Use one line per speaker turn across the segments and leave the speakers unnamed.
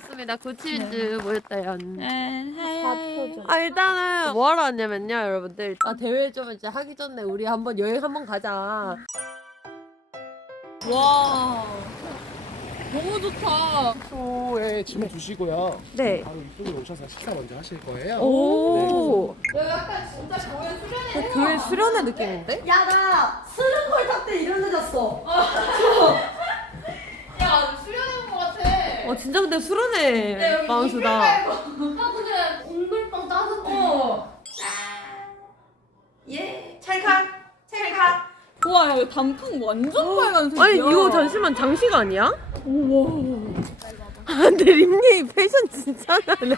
모였습니다. 구칠즈 모였다요.
네.
일단은 뭐 하러 왔냐면요, 여러분들. 대회 좀 이제 하기 전에 우리 한번 여행 한번 가자.
와. 너무 좋다.
숙소에 짐을 두시고요.
네.
바로 이쪽으로 오셔서 식사 먼저 하실 거예요.
오.
여기 약간 진짜 교회 수련회.
교회 수련회 느낌인데?
야, 나 스른걸 탔대 이런 늦었어.
야, 수련회 온 것 같아.
진짜 근데 수련회 마운스다.
근데 공물빵 따뜻해.
예, 찰칵, 찰칵.
우와, 야, 단풍 완전 빨간색이야.
아니 이거 잠시만 장식 아니야? 우와. 근데 림님 패션 진짜 잘해.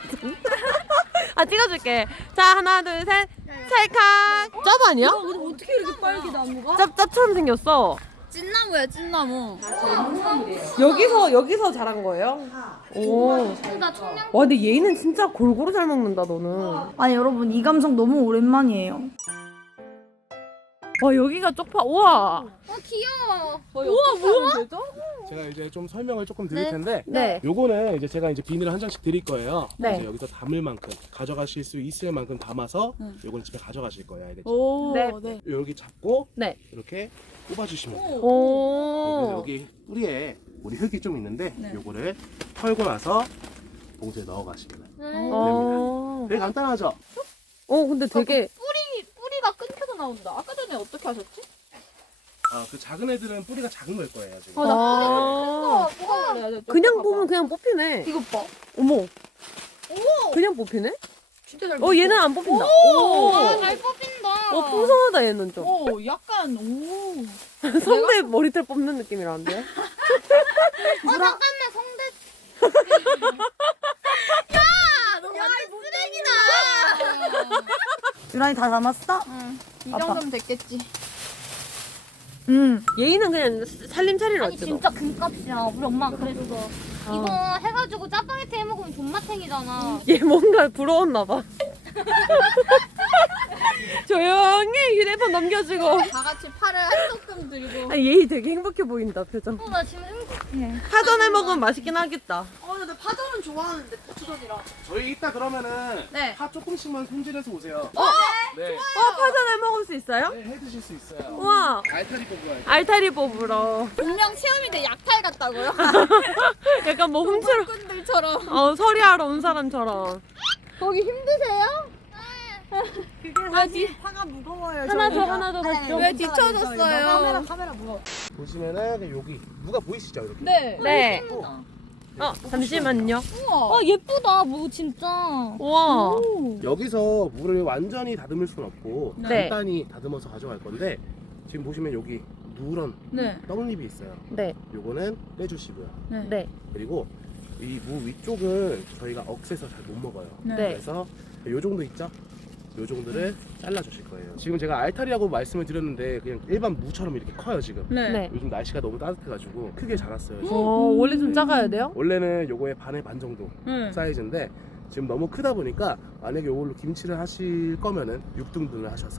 찍어줄게. 자 하나 둘 셋. 찰칵. 짭 아니야?
근데 어떻게 이렇게 빨개 나무가?
짭처럼 생겼어.
찐나무야, 찐나무.
여기서 자란 거예요? 오.
나 청량.
와 근데 얘는 진짜 골고루 잘 먹는다 너는.
아니 여러분 이 감성 너무 오랜만이에요.
와 여기가 쪽파. 우와.
귀여워.
우와 뭐야?
제가 이제 좀 설명을 조금 드릴 텐데
네.
요거는 이제 제가 이제 비닐을 한 장씩 드릴 거예요.
네.
이제 여기서 담을 만큼 가져가실 수 있을 만큼 담아서 요거는 집에 가져가실 거예요. 알겠죠?
오,
네.
여기 잡고
네.
이렇게 꼽아주시면 돼요.
오.
여기 뿌리에 우리 흙이 좀 있는데 요거를 털고 나서 봉지에 넣어 가시면
어.
되게 간단하죠?
근데 되게
뿌리가 끊겨서 나온다. 아까 전에 어떻게 하셨지?
그 작은 애들은 뿌리가 작은 걸 거예요 지금.
아.
뭐가 그래야 되죠?
그냥 보면 그냥 뽑히네.
이것 봐.
어머. 그냥 뽑히네?
진짜 잘
얘는 안 뽑힌다.
잘 뽑힌다.
풍성하다 얘는 좀.
약간 오.
성대 머리털 뽑는 느낌이라는데요?
잠깐만 성대. 야, 쓰레기다.
유란이 다 담았어?
응. 이
아빠.
정도면 됐겠지.
얘는 그냥 살림살이로
아니
왔지
진짜 금값이야. 우리 엄마가 그랬어. 이거 해가지고 짜파게티 해먹으면 존맛탱이잖아.
얘 뭔가 부러웠나 봐. 조용히 휴대폰 넘겨주고.
다 같이 팔을 한쪽끔 들고.
얘 되게 행복해 보인다 표정.
나 지금 행복해.
파전에 먹으면 맛있긴 하겠다.
근데 파전은 좋아하는데 고추전이랑.
저희 이따 그러면은
네.
파 조금씩만 손질해서 오세요. 네.
파전에 먹을 수 있어요?
네, 해 드실 수 있어요.
우와.
알타리 뽑고
알타리 뽑으러.
분명 체험인데 약탈 같다고요?
약간 뭐 훔치러.
꾼들처럼.
서리하러 온 사람처럼.
거기 힘드세요?
파가 무거워요.
하나 더 가시죠.
왜 뒤쳐졌어요?
카메라 무거워.
보시면은 여기 누가 보이시죠 이렇게?
네.
네. 잠시만요.
우와.
예쁘다. 뭐 진짜.
우와.
여기서 물을 완전히 다듬을 수는 없고
네.
간단히 다듬어서 가져갈 건데 지금 보시면 여기 누런
네.
떡잎이 있어요.
네.
요거는 빼주시고요.
네.
그리고 이 무 위쪽은 저희가 억세서 잘 못 먹어요.
네.
그래서 요 정도 있죠? 요 정도를 잘라주실 거예요. 지금 제가 알타리라고 말씀을 드렸는데 그냥 일반 무처럼 이렇게 커요 지금.
네.
요즘 날씨가 너무 따뜻해가지고 크게 자랐어요. 지금.
원래 좀 작아야 돼요?
원래는 요거의 반의 반 정도 사이즈인데 지금 너무 크다 보니까 만약에 요걸로 김치를 하실 거면은 6등분을 하셔서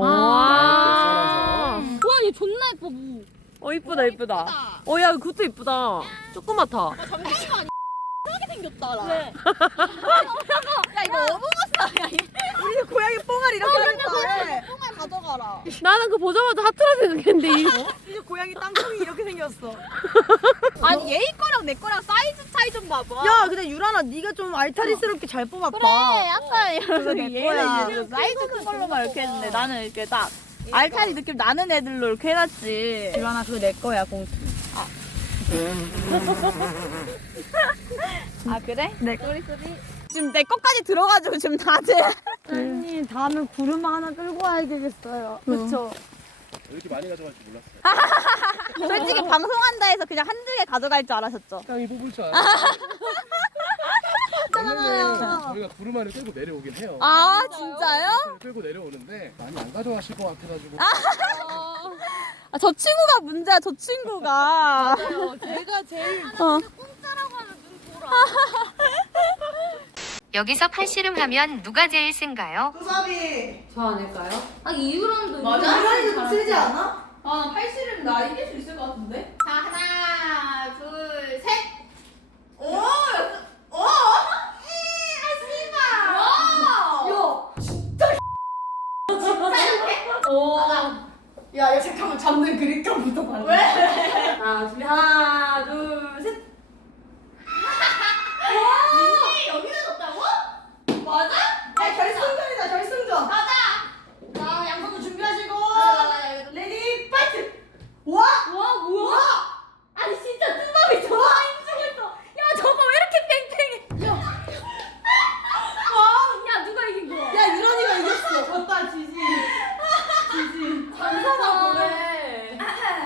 와.
와, 얘 존나 예뻐. 뭐.
이쁘다. 야, 그것도 이쁘다. 조그맣다.
잠시만. 이상하게 생겼다. 나.
왜?
야 이거 어묵었어.
우리 고양이 뽕알 이렇게 생겼다.
뽕알 가져가라.
나는 그 보자마자 하트라 생각했는데
이제 고양이 땅콩이 이렇게 생겼어.
아니 얘 거랑 내 거랑 사이즈 차이 좀 봐봐.
야, 근데 유란아, 네가 좀 알타리스럽게 잘 뽑았다.
그래, 아까 이러면서 내
얘는
거야.
이제 사이즈 큰 걸로만 이렇게 했는데 나는 이렇게 딱 알타리 느낌 나는 애들로 이렇게 해놨지.
유란아, 그거 내 거야, 공주.
아 그래?
네.
지금 내 거까지 들어가지고 지금 다들.
언니, 다음에 구름 하나 끌고 와야 되겠어요. 그렇죠.
이렇게 많이 가져갈지 몰랐어요.
솔직히 방송한다 해서 그냥 한두 개 가져갈 줄 알았었죠.
땅이 뽑을 줄 알아요. 저희가 구름 안을 끌고 내려오긴 해요.
아 진짜요?
끌고 내려오는데 많이 안 가져가실 것 같아가지고.
아, 저 친구가 문제야. 저 친구가.
제가 제일
여기서 팔씨름하면 누가 제일 센가요?
수사비.
저 아닐까요?
아, 이유랑도
유란이 좀 세지 않아?
아, 팔씨름 나 이길 수 있을 것 같은데? 자, 하나, 둘, 셋! 오! 오!
야, 이거 잠깐만 잡는 그립감부터 봐. 왜?
자, 준비 하나, 둘, 셋.
민니 여기다 줬다고? 맞아?
야, 결승전이다, 결승전.
가자.
자, 양손도 준비하시고.
나
레디, 파이트! 와!
와 뭐야? 아니 진짜 뚜밥이 저거 인증했어. 야 저거 왜 이렇게 팽팽해? 야 누가 이긴 거야?
야, 유런이가 이겼어.
졌다, 지지.
장사다
그래.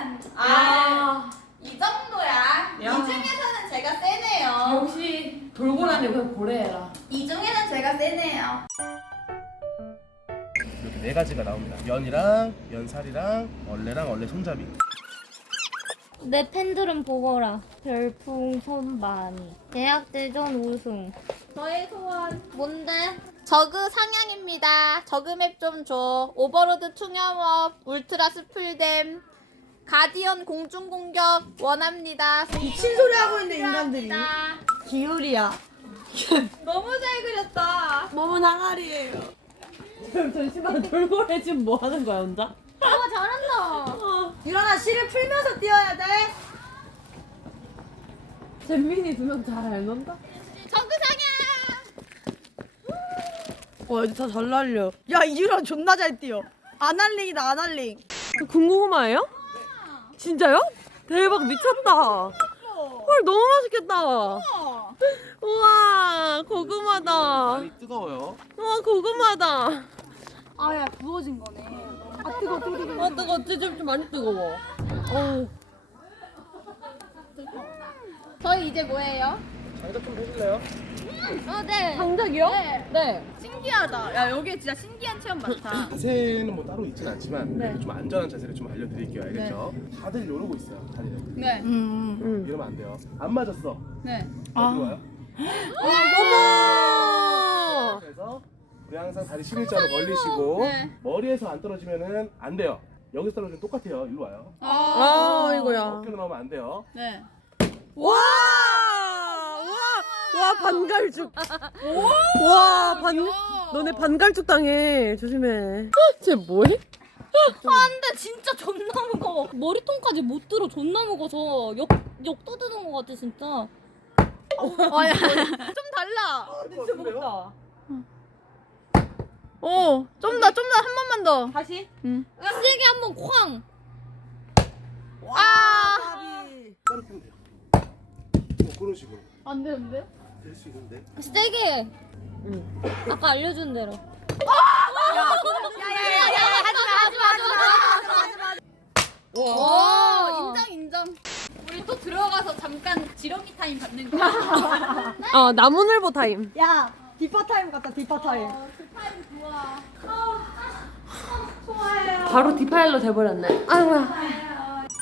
이 정도야. 이 중에서는 제가 세네요.
역시 돌고라니 그냥 고래해라.
이 중에는 제가 세네요.
이렇게 네 가지가 나옵니다. 연이랑 연살이랑 얼레랑 얼레 손잡이.
내 팬들은 보거라. 별풍선 많이. 대학대전 우승.
저의 소원.
뭔데?
저그 상향입니다. 저그 맵 좀 줘. 오버로드 투념업, 울트라 스풀댐, 가디언 공중공격 원합니다.
미친 소리 하고 있는 인간들이. 기울이야.
너무 잘 그렸다.
몸은 항아리예요.
잠시만, 돌고래 지금 뭐 하는 거야, 혼자?
와 잘한다.
유런아, 실을 풀면서 뛰어야 돼.
잼민이 두 명 잘 알논다?
저그 상향.
와, 이제 다 잘 날려. 야, 이유란 존나 잘 뛰어. 아날링이다, 아날링.
군고구마예요? 진짜요? 대박, 미쳤다. 헐, 너무 맛있겠다. 우와, 고구마다.
많이 뜨거워요.
우와, 고구마다.
아, 야, 부어진 거네. 아, 뜨거워, 뜨거워.
아, 뜨거워. 좀 많이 뜨거워. 어우.
저희 이제 뭐예요?
장작 좀 보실래요?
네.
장작이요? 네.
신기하다. 야 여기 진짜 신기한 체험 많다.
자세는 뭐 따로 있진 않지만 그래도 좀 안전한 자세를 좀 알려드릴게요. 알겠죠? 다들 이러고 있어요. 다들
네.
이러면 안 돼요. 안 맞았어.
네.
어디로 와요?
어머!
그래서 우리 항상 다리 11자로 벌리시고
네.
머리에서 안 떨어지면은 안 돼요. 여기서 떨어지면 똑같아요. 일로 와요.
아, 이거야.
어깨로 나오면 안 돼요.
네.
와! 와, 반갈죽. 와, 너네 반갈죽 당해. 조심해. 쟤 뭐해?
근데 진짜 존나 무거워. 머리통까지 못 들어. 존나 무거워서 역도 드는 것 같아 진짜.
아야. 좀 달라.
진짜 무겁다.
좀 더 한 번만 더.
다시?
세게 한번 쾅.
떨어뜨리면 돼요. 뭐 그런 식으로
안 되는데?
될 수 있는데.
세게. 아까 알려준 대로.
오, 인정. 우리 또 들어가서 잠깐 지렁이 타임 받는 거야.
나무늘보 타임.
야, 디파 타임 같다, 디파 타임.
그 타임 좋아.
바로 디파일러 돼버렸네. 아이고야.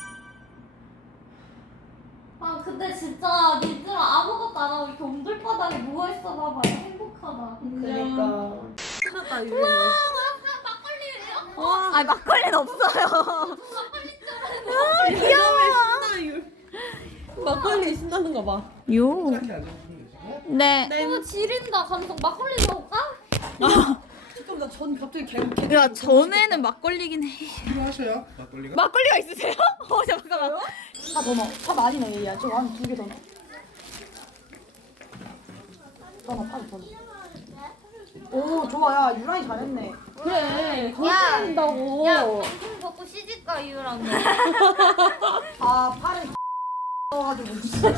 아 근데 진짜 니들아 아무것도 안 하고 이렇게 옹들바닥에 누워있어 봐봐. 행복하다.
그러니까. 끝났다, 이제.
아니 막걸리는 없어요.
막걸리 신나는 거 봐.
요.
이렇게 앉아주시면 되시고.
네.
너무 지린다. 감성 막걸리 먹을까?
잠깐만, 나전 갑자기 개.
야 전에는 막걸리긴 해.
필요하셔요? 막걸리가?
막걸리가 있으세요? 잠깐만.
파 더 넣어. 파 많이 넣어, 얘야. 좀 한 2개 더 넣어. 더 넣어, 파도 더 넣어. 오, 좋아. 야, 유란이 잘했네.
그래.
야,
한다고.
야 방송 벗고 시집가 이유랑 너.
아, 팔은 가지고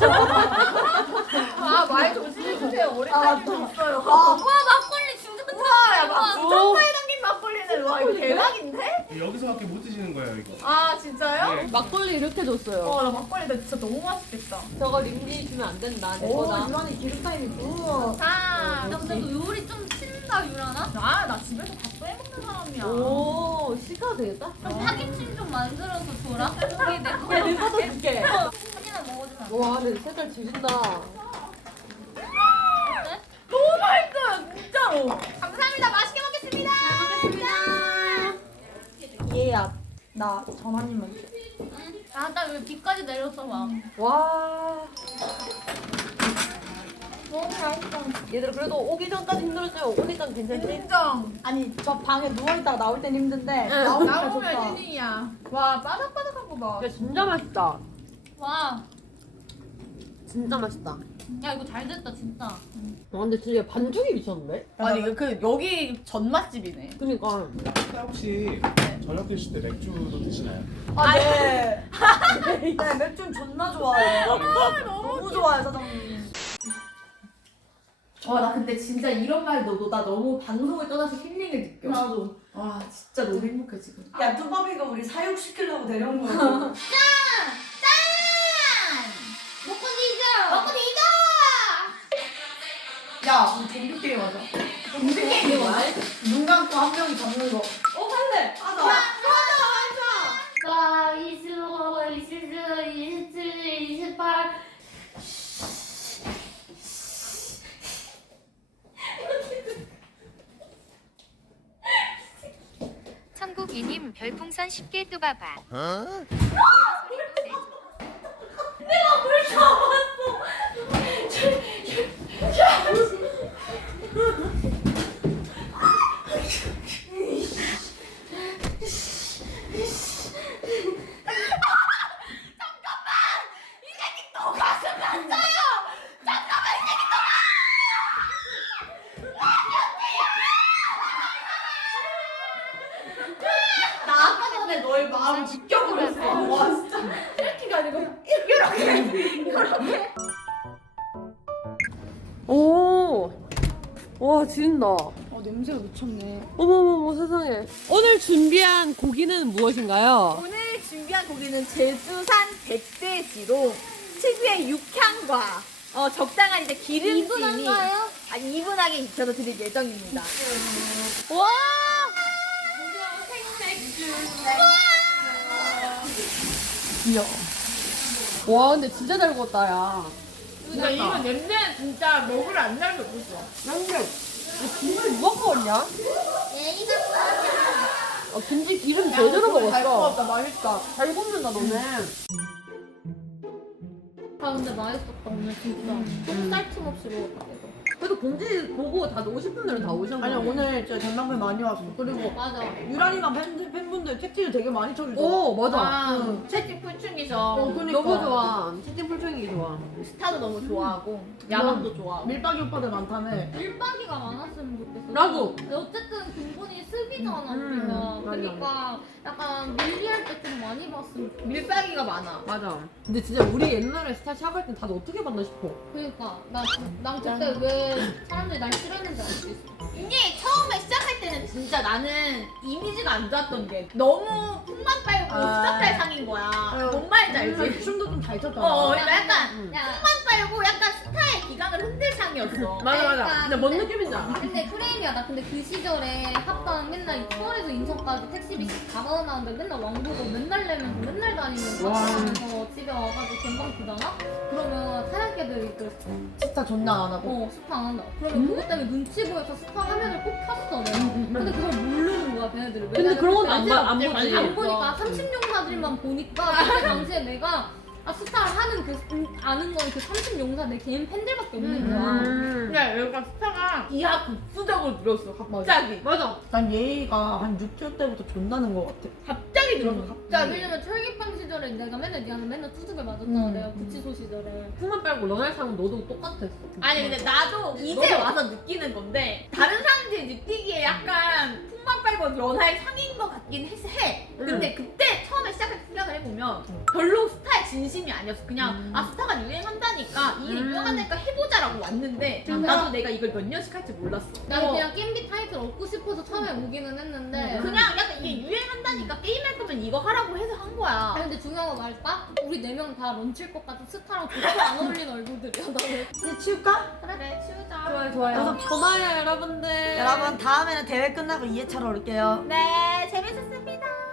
말 조심해주세요. 오래
아,
수 있어요.
와 막걸리 진짜
야, 막 정말 담긴 막걸리는 와 이거 대박인데?
여기서밖에 못 드시는 거예요, 이거.
아 진짜요?
네.
막걸리 이렇게 줬어요.
나 막걸리 나 진짜 너무 맛있겠다.
저거 림리 주면 안 된다. 내
오,
거다.
유란이 기름 타임이 굿.
자,
야 근데 너 요리 좀 친다 유라나?
나 집에서 다 빼먹는 사람이야.
오, 시가도 되겠다?
그럼 파김치 좀 만들어서 줘라. 거기 내
야,
거.
내 것도 줄게.
한이나 먹어주면 안 돼?
와, 근데 색깔 지린다.
너무 맛있어요, 진짜로. 감사합니다. 맛있게 먹겠습니다.
얘야, 나 전화님은.
나 왜 비까지 내렸어 봐.
와.
너무 맛있다.
얘들아 그래도 오기 전까지 힘들었어요. 오니까 괜찮지?
인정.
아니 저 방에 누워있다가 나올 땐 힘든데 나오니까 좋다.
나오면 힐링이야. 와 바삭바삭한 거 봐.
야 진짜 맛있다.
와,
진짜 맛있다.
야 이거 잘 됐다 진짜.
와 근데 진짜 반죽이 미쳤는데?
아니 그 여기 전 맛집이네.
그니까.
혹시 저녁 드실 때 맥주도 드시나요?
아 네. 네 맥주 존나 좋아해요. 너무 좋아요 사장님.
나 근데 진짜 이런 말 너도 나 너무 방송을 떠나서 힐링을 느껴.
나도.
와 진짜 너무 행복해 지금.
야 뚜바비가 우리 사육시키려고 데려온 거야.
먹고 뒤져. 먹고 뒤져.
야 우리 좀비 게임 하자. 좀비 게임이 뭐야? 눈 감고 한 명이 잡는 거.
할래. 하자.
가 25, 27, 27, 28.
천국이님 별풍선 10개 뚜바바.
나 아까 전에 너의 마음을 느껴버렸어. 와 진짜 이렇게가 아니고 이렇게.
오. 와 지린다.
냄새가 미쳤네.
어머머머 세상에. 오늘 준비한 고기는 무엇인가요?
오늘 준비한 고기는 제주산 백돼지로 특유의 육향과 적당한 이제 기름짐이
이분한가요?
이분하게 익혀서 드릴 예정입니다.
와.
와 근데 진짜 잘 구웠다 야.
진짜 이거 냄새는 진짜 먹으면 안 날 수 없어.
양념. 김을 누가 구웠냐? 김치 기름 제대로
잘
먹었어.
구웠다 맛있다.
잘 굽는다 너네.
아 근데 맛있었다 오늘 진짜. 쌀틈 없이 먹었다 이거.
그래도 공지 보고 다들 오실 분들은 다 오셨나?
아니 오늘 진짜 전남편 많이 왔어. 그리고
맞아.
유란이만 팬분들 채팅을 되게 많이 쳐주죠.
오 맞아.
아, 채팅 풀충이셔.
그러니까.
너무 좋아. 채팅 풀충이 좋아.
스타도 너무 좋아하고 야망도 좋아하고.
밀박이 오빠들 많다며.
밀박이가 많았으면 좋겠어.
나도.
어쨌든 근본이 습이잖아 우리가.
맞아.
그러니까 약간 밀리할 때 좀 많이 봤으면 좋겠어.
밀박이가 많아.
맞아. 근데 진짜 우리 옛날에 스타 시작할 땐 다들 어떻게 봤나 싶어.
그러니까 난 그때 왜 사람들이 날 싫어했는지 알 수 있어.
이게 처음에 시작할 때는 진짜 나는 이미지가 안 좋았던 게 너무 풍만 빨고 스타타일 상인 거야. 뭔 말인지 알지?
춤도 좀 잘 췄잖아.
그러니까 약간
야,
풍만 빨고 약간 스타의 기강을 흔들 상이었어.
맞아 맞아.
그러니까
근데 뭔 느낌인지 알아?
근데 프레임이야. 나 근데 그 시절에 합방 맨날 서울에서 인천까지 택시비 4만원 나오는데 맨날 왕보고 맨날 내면서 맨날 다니면서
와.
하면서 집에 와가지고 gem방 주잖아? 그러면 사장님들이 그
스타 존나 안 하고.
스파 안 한다. 그러면 그것 때문에 눈치 보여서 스파 화면을 꼭 켰어 내가. 근데 그걸 모르는 거야 걔네들은.
근데 그런 건 안
왜냐면
보지.
안 보니까 30용사들만 보니까 그때 당시에 내가 스타를 하는 아는 건 그 30용사 내 개인 팬들밖에 없는 거야.
그냥 여기가 스타가 기하 급수적으로 늘었어. 갑자기.
맞아.
난 예의가 한 6개월 때부터 존나는 것 같아.
갑자기 늘었어. 갑자기.
왜냐면 철기빵 시절에 내가 맨날 니한테 맨날 투둑을 맞았잖아. 내가 구치소 시절에.
풍만 빨고 러날상은 너도 똑같았어.
아니 근데 나도 이제 와서 느끼는 건데 다른 사람들이 느끼기에 약간 풍만 빨고 연하의 상인 것 같긴 해. 근데 그때 처음에 시작할 때 생각을 해보면 별로 스타의 진심이 아니었어. 그냥 스타가 유행한다니까 이 일이 유행한다니까 해보자라고 왔는데 나도 내가 이걸 몇 년씩 할지 몰랐어.
나는 그냥 겜비 타이틀 얻고 싶어서 처음에 오기는 했는데.
그냥 약간 이게 유행한다니까 게임할 거면 이거 하라고 해서 한 거야.
근데 중요한 거 말할까? 우리 4명 다 런칠 것 같은 스타랑 도저히 안 어울리는 얼굴들이야. 나는.
이제 치울까?
그래 치우자.
좋아요 좋아요. 고마워요 여러분들.
여러분 다음에는 대회 끝나고 2회차로 올게요.
네 재밌었습니다.